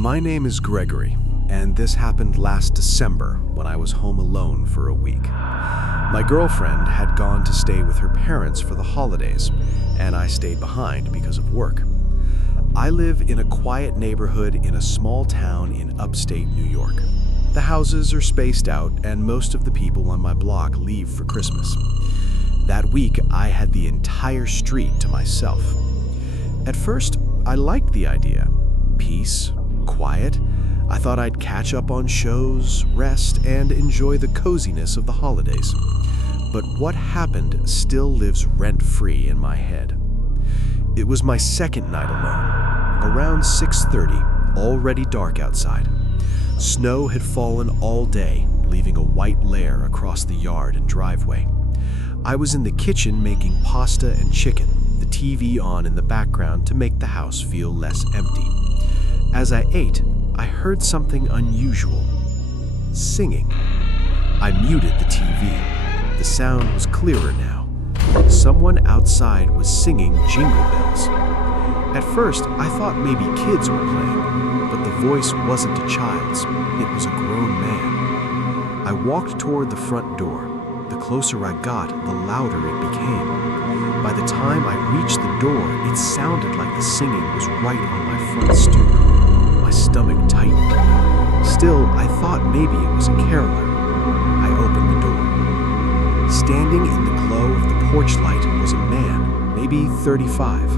My name is Gregory, and this happened last December when I was home alone for a week. My girlfriend had gone to stay with her parents for the holidays, and I stayed behind because of work. I live in a quiet neighborhood in a small town in upstate New York. The houses are spaced out, and most of the people on my block leave for Christmas. That week, I had the entire street to myself. At first, I liked the idea. Peace, quiet. I thought I'd catch up on shows, rest, and enjoy the coziness of the holidays. But what happened still lives rent-free in my head. It was my second night alone. Around 6:30, already dark outside. Snow had fallen all day, leaving a white layer across the yard and driveway. I was in the kitchen making pasta and chicken, the TV on in the background to make the house feel less empty. As I ate, I heard something unusual. Singing. I muted the TV. The sound was clearer now. Someone outside was singing Jingle Bells. At first, I thought maybe kids were playing, but the voice wasn't a child's. It was a grown man. I walked toward the front door. The closer I got, the louder it became. By the time I reached the door, it sounded like the singing was right on my front stoop. My stomach tightened. Still, I thought maybe it was a caroler. I opened the door. Standing in the glow of the porch light was a man, maybe 35.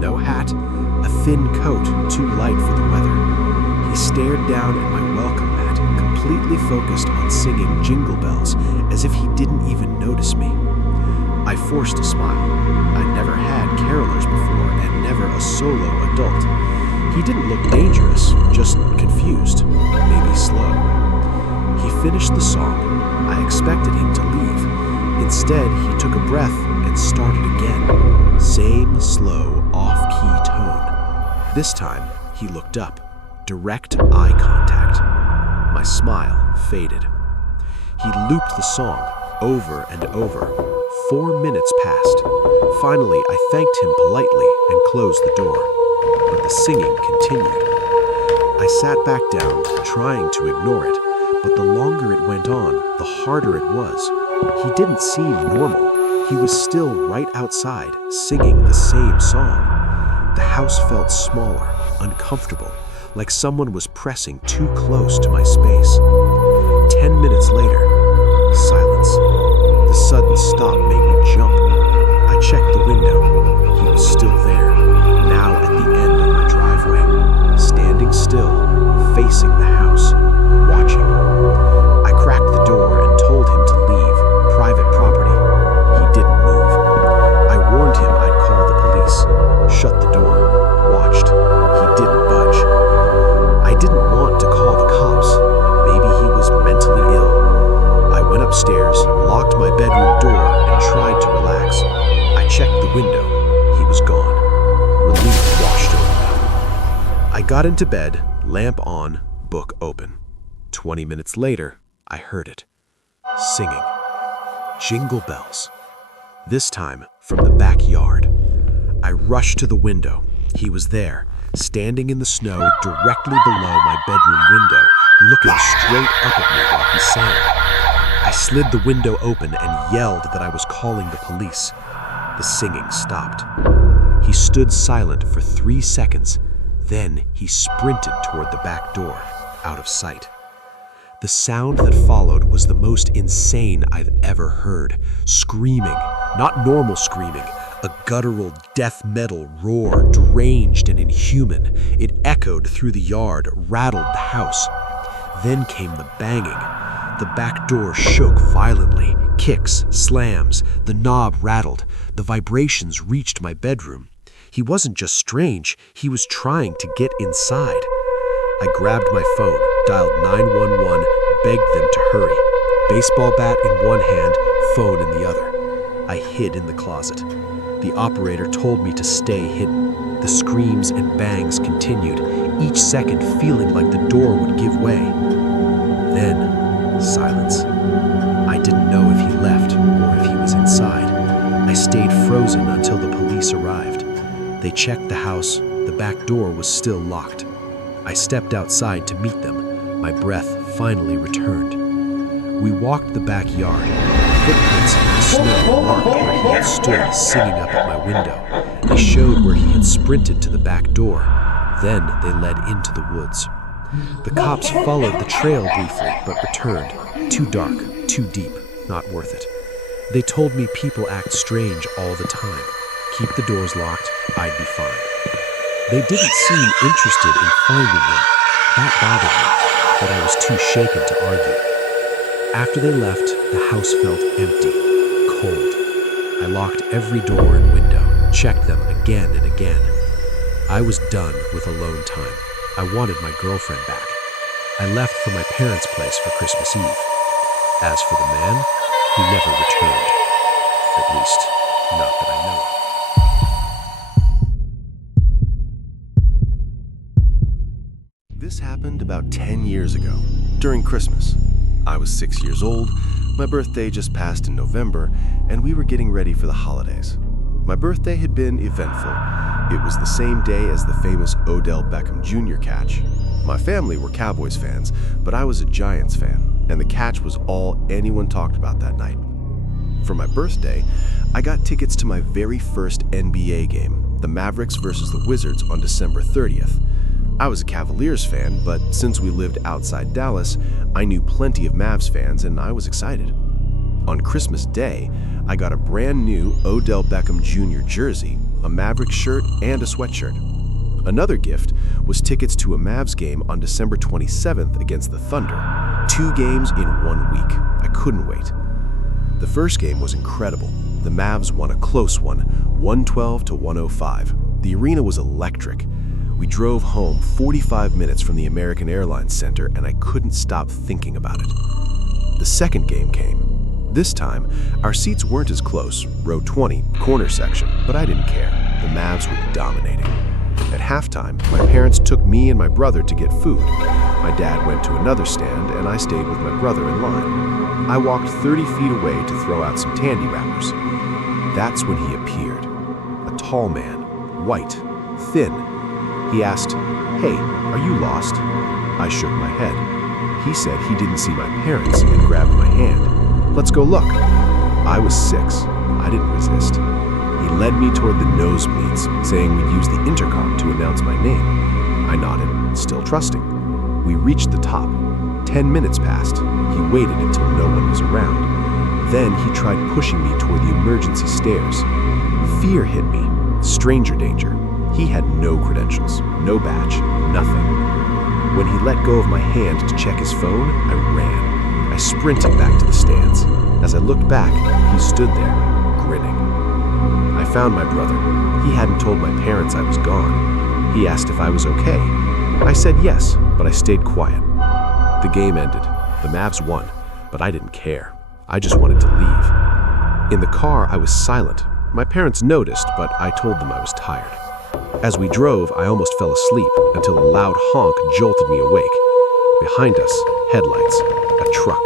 No hat, a thin coat, too light for the weather. He stared down at my welcome mat, completely focused on singing Jingle Bells, as if he didn't even notice me. I forced a smile. I'd never had carolers before, and never a solo adult. He didn't look dangerous, just confused, maybe slow. He finished the song. I expected him to leave. Instead, he took a breath and started again. Same slow, off-key tone. This time, he looked up. Direct eye contact. My smile faded. He looped the song over and over. 4 minutes passed. Finally, I thanked him politely and closed the door. But the singing continued. I sat back down, trying to ignore it, but the longer it went on, the harder it was. He didn't seem normal. He was still right outside, singing the same song. The house felt smaller, uncomfortable, like someone was pressing too close to my space. 10 minutes later, silence. The sudden stop made me jump. I checked the window. He was still there, now at the end of my driveway, standing still, facing the house, watching. I cracked the door and told him to leave, private property. He didn't move. I warned him I'd call the police, shut the door, watched. He didn't budge. I didn't want to call the cops. Maybe he was mentally ill. I went upstairs, locked my bedroom door, and tried to relax. I checked the window. He was gone. Relief washed over me. I got into bed, lamp on, book open. 20 minutes later, I heard it. Singing. Jingle Bells. This time, from the backyard. I rushed to the window. He was there, standing in the snow directly below my bedroom window, looking straight up at me while he sang. I slid the window open and yelled that I was calling the police. The singing stopped. He stood silent for 3 seconds. Then he sprinted toward the back door, out of sight. The sound that followed was the most insane I've ever heard. Screaming, not normal screaming, a guttural death metal roar, deranged and inhuman. It echoed through the yard, rattled the house. Then came the banging. The back door shook violently. Kicks, slams, the knob rattled. The vibrations reached my bedroom. He wasn't just strange, he was trying to get inside. I grabbed my phone, dialed 911, begged them to hurry. Baseball bat in one hand, phone in the other. I hid in the closet. The operator told me to stay hidden. The screams and bangs continued, each second feeling like the door would give way. Then, silence. I didn't know if he left or if he was inside. I stayed frozen until the police arrived. They checked the house. The back door was still locked. I stepped outside to meet them. My breath finally returned. We walked the backyard. Footprints in the snow marked where he had stood singing up at my window. They showed where he had sprinted to the back door. Then they led into the woods. The cops followed the trail briefly, but returned. Too dark, too deep, not worth it. They told me people act strange all the time. Keep the doors locked, I'd be fine. They didn't seem interested in finding him. That bothered me, but I was too shaken to argue. After they left, the house felt empty, cold. I locked every door and window, checked them again and again. I was done with alone time. I wanted my girlfriend back. I left for my parents' place for Christmas Eve. As for the man, he never returned. At least, not that I know of. This happened about 10 years ago, during Christmas. I was 6 years old, my birthday just passed in November, and we were getting ready for the holidays. My birthday had been eventful. It was the same day as the famous Odell Beckham Jr. catch. My family were Cowboys fans, but I was a Giants fan, and the catch was all anyone talked about that night. For my birthday, I got tickets to my very first NBA game, the Mavericks versus the Wizards on December 30th. I was a Cavaliers fan, but since we lived outside Dallas, I knew plenty of Mavs fans and I was excited. On Christmas Day, I got a brand new Odell Beckham Jr. jersey, a Mavericks shirt, and a sweatshirt. Another gift was tickets to a Mavs game on December 27th against the Thunder. 2 games in 1 week. I couldn't wait. The first game was incredible. The Mavs won a close one, 112 to 105. The arena was electric. We drove home 45 minutes from the American Airlines Center, and I couldn't stop thinking about it. The second game came. This time, our seats weren't as close, row 20, corner section, but I didn't care. The Mavs were dominating. At halftime, my parents took me and my brother to get food. My dad went to another stand, and I stayed with my brother in line. I walked 30 feet away to throw out some candy wrappers. That's when he appeared. A tall man, white, thin. He asked, "Hey, are you lost?" I shook my head. He said he didn't see my parents and grabbed my hand. "Let's go look." I was 6. I didn't resist. He led me toward the nosebleeds, saying we'd use the intercom to announce my name. I nodded, still trusting. We reached the top. 10 minutes passed. He waited until no one was around. Then he tried pushing me toward the emergency stairs. Fear hit me. Stranger danger. He had no credentials, no badge, nothing. When he let go of my hand to check his phone, I ran. I sprinted back to the stands. As I looked back, he stood there, grinning. I found my brother. He hadn't told my parents I was gone. He asked if I was okay. I said yes, but I stayed quiet. The game ended. The Mavs won, but I didn't care. I just wanted to leave. In the car, I was silent. My parents noticed, but I told them I was tired. As we drove, I almost fell asleep until a loud honk jolted me awake. Behind us, headlights, a truck.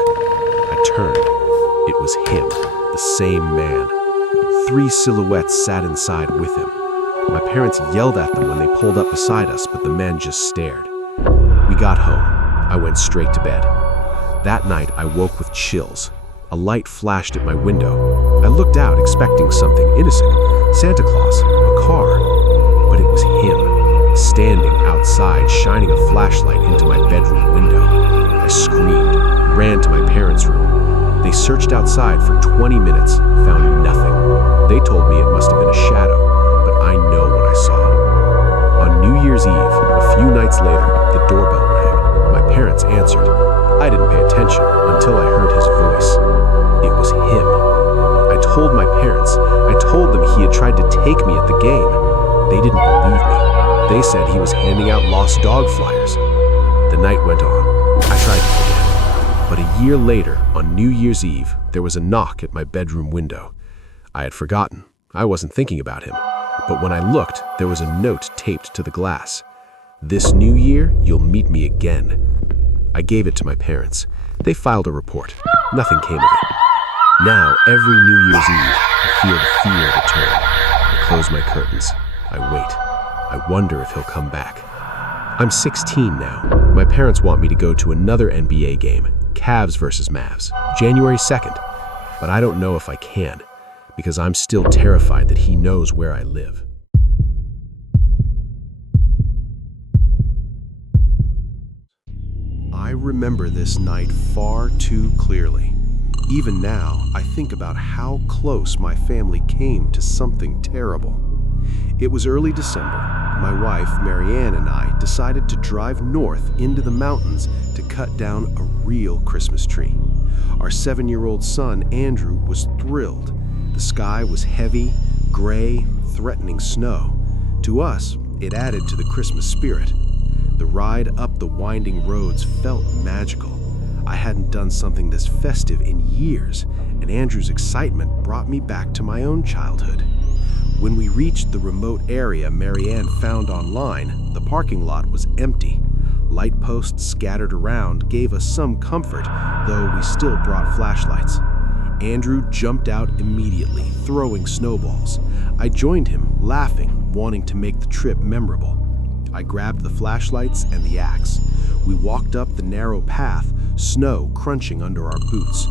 I turned. It was him, the same man. 3 silhouettes sat inside with him. My parents yelled at them when they pulled up beside us, but the man just stared. We got home. I went straight to bed. That night, I woke with chills. A light flashed at my window. I looked out, expecting something innocent. Santa Claus, a car. But it was him, standing outside, shining a flashlight into my bedroom window. I screamed, ran to my parents' room. They searched outside for 20 minutes, found nothing. They told me it must have been a shadow, but I know what I saw. On New Year's Eve, a few nights later, the doorbell rang. My parents answered. I didn't pay attention until I heard his voice. It was him. I told my parents. I told them he had tried to take me at the game. They didn't believe me. They said he was handing out lost dog flyers. The night went on. I tried to forget. But a year later, on New Year's Eve, there was a knock at my bedroom window. I had forgotten. I wasn't thinking about him. But when I looked, there was a note taped to the glass. "This new year, you'll meet me again." I gave it to my parents. They filed a report. Nothing came of it. Now, every New Year's Eve, I feel the fear return. I close my curtains. I wait. I wonder if he'll come back. I'm 16 now. My parents want me to go to another NBA game, Cavs versus Mavs, January 2nd. But I don't know if I can, because I'm still terrified that he knows where I live. I remember this night far too clearly. Even now, I think about how close my family came to something terrible. It was early December. My wife, Marianne, and I decided to drive north into the mountains to cut down a real Christmas tree. Our 7-year-old son, Andrew, was thrilled. The sky was heavy, gray, threatening snow. To us, it added to the Christmas spirit. The ride up the winding roads felt magical. I hadn't done something this festive in years, and Andrew's excitement brought me back to my own childhood. When we reached the remote area Marianne found online, the parking lot was empty. Light posts scattered around gave us some comfort, though we still brought flashlights. Andrew jumped out immediately, throwing snowballs. I joined him, laughing, wanting to make the trip memorable. I grabbed the flashlights and the axe. We walked up the narrow path, snow crunching under our boots.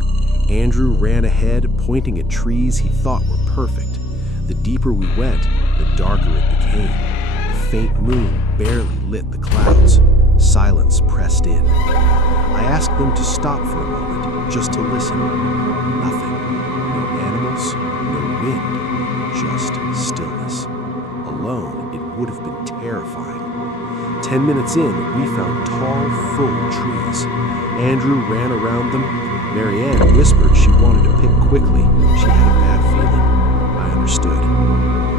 Andrew ran ahead, pointing at trees he thought were perfect. The deeper we went, the darker it became. The faint moon barely lit the clouds. Silence pressed in. I asked them to stop for a moment, just to listen. Nothing. No animals, no wind, just stillness. Alone, it would have been terrifying. 10 minutes in, we found tall, full trees. Andrew ran around them. Marianne whispered she wanted to pick quickly. She had a bad feeling. I understood.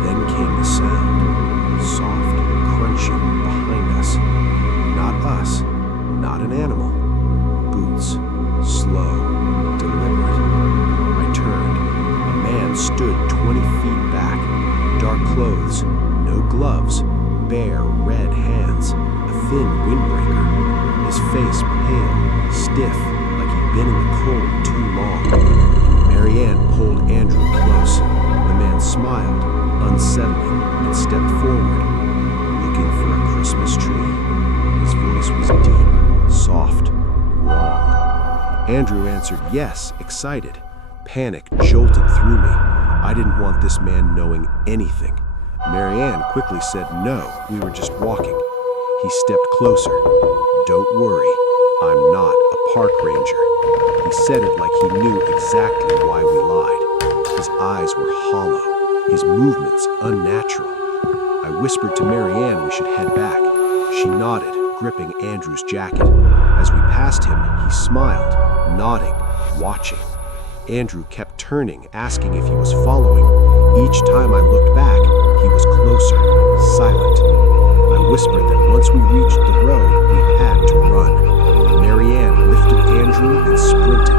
Then came the sound. Soft, crunching behind us. Not us. Not an animal. Boots. Slow. Deliberate. I turned. A man stood 20 feet back. Dark clothes. No gloves. Bare, red hands, a thin windbreaker, his face pale, stiff, like he'd been in the cold too long. Marianne pulled Andrew close. The man smiled, unsettling, and stepped forward, looking for a Christmas tree. His voice was deep, soft, wrong. Andrew answered yes, excited. Panic jolted through me. I didn't want this man knowing anything. Marianne quickly said no, we were just walking. He stepped closer. Don't worry, I'm not a park ranger. He said it like he knew exactly why we lied. His eyes were hollow, his movements unnatural. I whispered to Marianne we should head back. She nodded, gripping Andrew's jacket. As we passed him, he smiled, nodding, watching. Andrew kept turning, asking if he was following. Each time I looked back, he was closer, silent. I whispered that once we reached the road, we had to run. Marianne lifted Andrew and sprinted.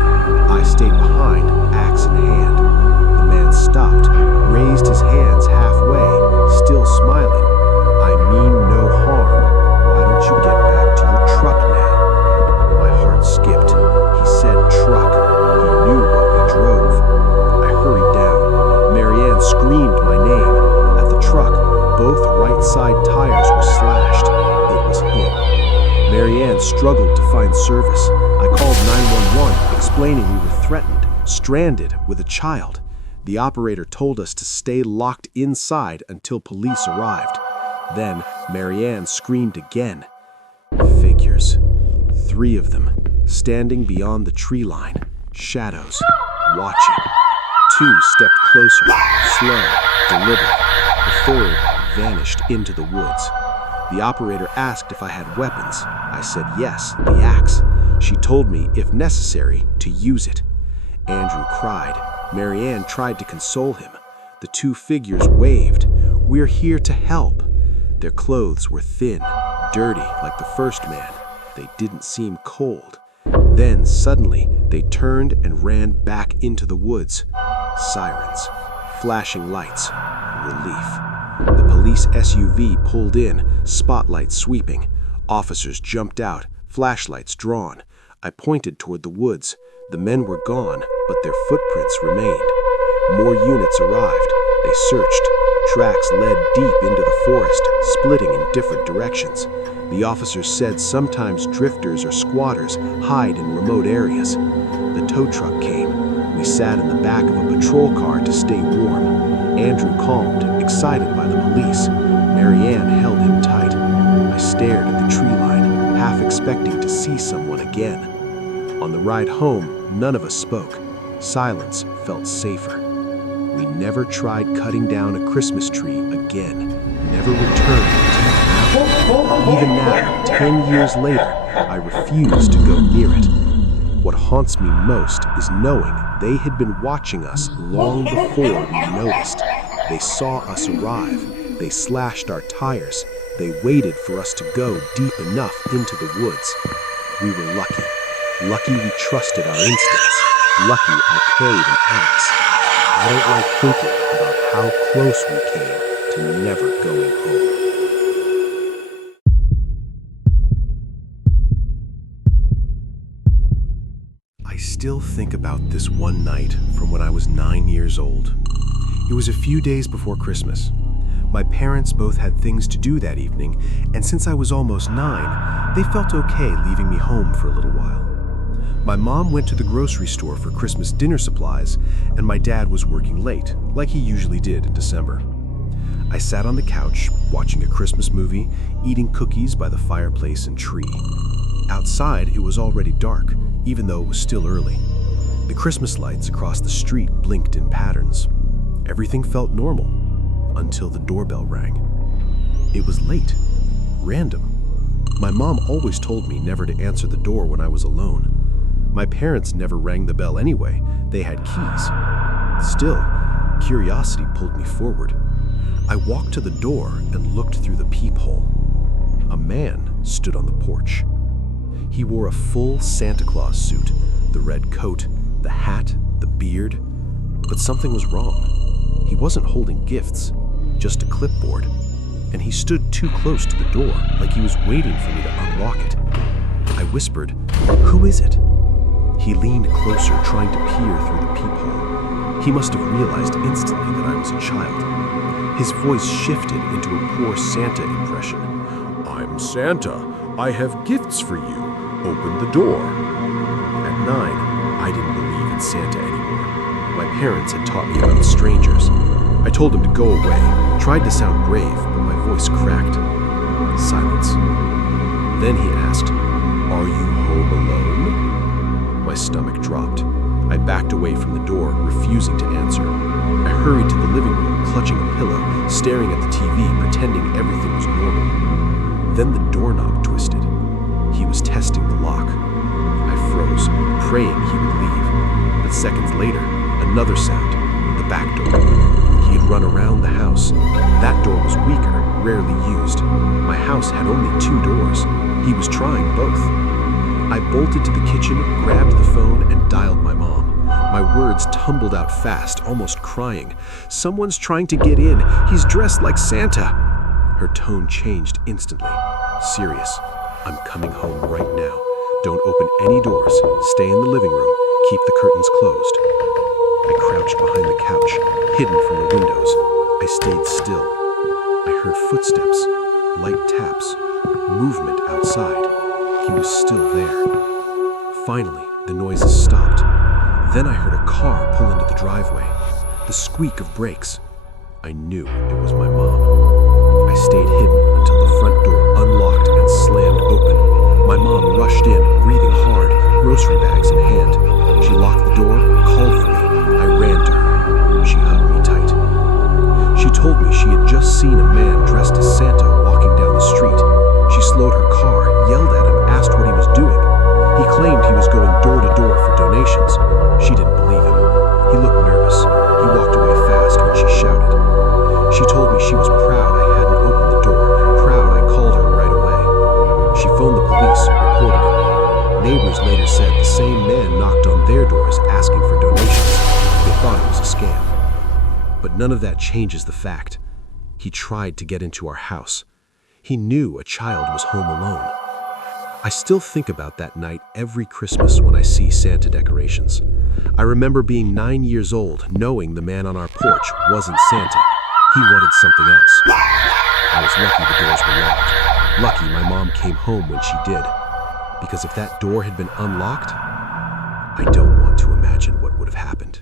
I stayed behind, axe in hand. The man stopped, raised his hands halfway, still smiling. I mean no harm. Why don't you get back to your truck now? My heart skipped. He said truck. He knew what we drove. I hurried down. Marianne screamed my name. At the truck, both right side tires were slashed. It was him. Marianne struggled to find service. I called 911, explaining we were threatened, stranded with a child. The operator told us to stay locked inside until police arrived. Then, Marianne screamed again. Figures. 3 of them, standing beyond the tree line. Shadows, watching. 2 stepped closer, slow, deliberate. The 3rd vanished into the woods. The operator asked if I had weapons. I said yes, the axe. She told me, if necessary, to use it. Andrew cried. Marianne tried to console him. The 2 figures waved. We're here to help. Their clothes were thin, dirty like the first man. They didn't seem cold. Then, suddenly, they turned and ran back into the woods. Sirens, flashing lights, relief. The police SUV pulled in, spotlights sweeping. Officers jumped out, flashlights drawn. I pointed toward the woods. The men were gone, but their footprints remained. More units arrived. They searched. Tracks led deep into the forest, splitting in different directions. The officers said sometimes drifters or squatters hide in remote areas. The tow truck came. We sat in the back of a patrol car to stay warm. Andrew calmed, excited by the police. Marianne held him tight. I stared at the tree line, half expecting to see someone again. On the ride home, none of us spoke. Silence felt safer. We never tried cutting down a Christmas tree again. Never returned to that. Even now, 10 years later, I refuse to go near it. What haunts me most is knowing they had been watching us long before we noticed. They saw us arrive. They slashed our tires. They waited for us to go deep enough into the woods. We were lucky. Lucky we trusted our instincts. Lucky I carried an axe. I don't like thinking about how close we came to never going home. I still think about this one night from when I was 9 years old. It was a few days before Christmas. My parents both had things to do that evening, and since I was almost 9, they felt okay leaving me home for a little while. My mom went to the grocery store for Christmas dinner supplies, and my dad was working late, like he usually did in December. I sat on the couch, watching a Christmas movie, eating cookies by the fireplace and tree. Outside, it was already dark, even though it was still early. The Christmas lights across the street blinked in patterns. Everything felt normal, until the doorbell rang. It was late, random. My mom always told me never to answer the door when I was alone. My parents never rang the bell anyway. They had keys. Still, curiosity pulled me forward. I walked to the door and looked through the peephole. A man stood on the porch. He wore a full Santa Claus suit, the red coat, the hat, the beard. But something was wrong. He wasn't holding gifts, just a clipboard. And he stood too close to the door, like he was waiting for me to unlock it. I whispered, "Who is it?" He leaned closer, trying to peer through the peephole. He must have realized instantly that I was a child. His voice shifted into a poor Santa impression. "I'm Santa. I have gifts for you. Open the door." At 9, I didn't believe in Santa anymore. My parents had taught me about strangers. I told him to go away, tried to sound brave, but my voice cracked. Silence. Then he asked, "Are you home alone?" My stomach dropped. I backed away from the door, refusing to answer. I hurried to the living room, clutching a pillow, staring at the TV, pretending everything was normal. Then the doorknob twisted. He was testing the lock. I froze, praying he would leave. But seconds later, another sound, the back door. He had run around the house. That door was weaker, rarely used. My house had only 2 doors. He was trying both. I bolted to the kitchen, grabbed the phone, and dialed my mom. My words tumbled out fast, almost crying. "Someone's trying to get in. He's dressed like Santa." Her tone changed instantly. "Serious. I'm coming home right now. Don't open any doors. Stay in the living room. Keep the curtains closed." I crouched behind the couch, hidden from the windows. I stayed still. I heard footsteps, light taps, movement outside. He was still there. Finally, the noises stopped. Then I heard a car pull into the driveway. The squeak of brakes. I knew it was my mom. I stayed hidden until the front door unlocked and slammed open. My mom rushed in, breathing hard, grocery bags in hand. She locked the door, called for me. I ran to her. She hugged me tight. She told me she had just seen a man dressed as Santa walking down the street. She slowed her car, yelled at him, asked what he was doing. He claimed he was going door to door for donations. She didn't believe him. He looked nervous. He walked away fast when she shouted. She told me she was proud I hadn't opened the door, proud I called her right away. She phoned the police, reported it. Neighbors later said the same man knocked on their doors asking for donations. They thought it was a scam. But none of that changes the fact. He tried to get into our house. He knew a child was home alone. I still think about that night every Christmas when I see Santa decorations. I remember being 9 years old, knowing the man on our porch wasn't Santa. He wanted something else. I was lucky the doors were locked. Lucky my mom came home when she did, because if that door had been unlocked, I don't want to imagine what would have happened.